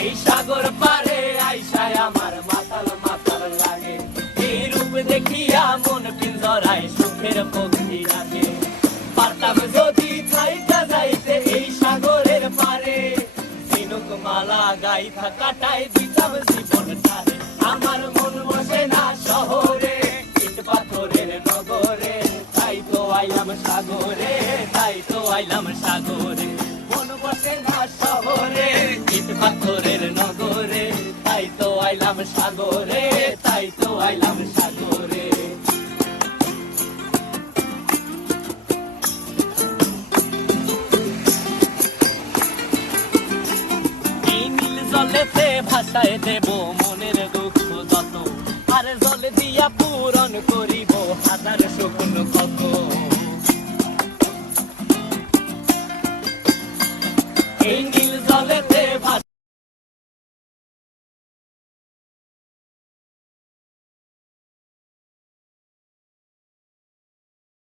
এই সাগর পারে আইসায় আমার মাতাল মাতাল লাগে, এই রূপ দেখিয়া মন পিঞ্জরায় সুখের পক্ষী রাখে। পারতাম যদি থাইকা যাইতে এই সাগরের পারে, ঝিনুক মালা গাইথা কাটাই দিতাম জীবনটারে। আমার মন বসে না শহরে, ইট পাথরের নগরে, তাই তো আইলাম সাগরে, তাই তো আইলাম সাগরে। মন বসে না শহরে, ইট পাথরের নগরে, তাই তো আইলাম সাগরে, তাই তো আইলাম সাগরে। জলেতে ভাসায় দেব মনের দুঃখ যত, আর জলে দিয়া পূরণ করিব হাজার স্বপ্ন কত। এই নীল জলেতে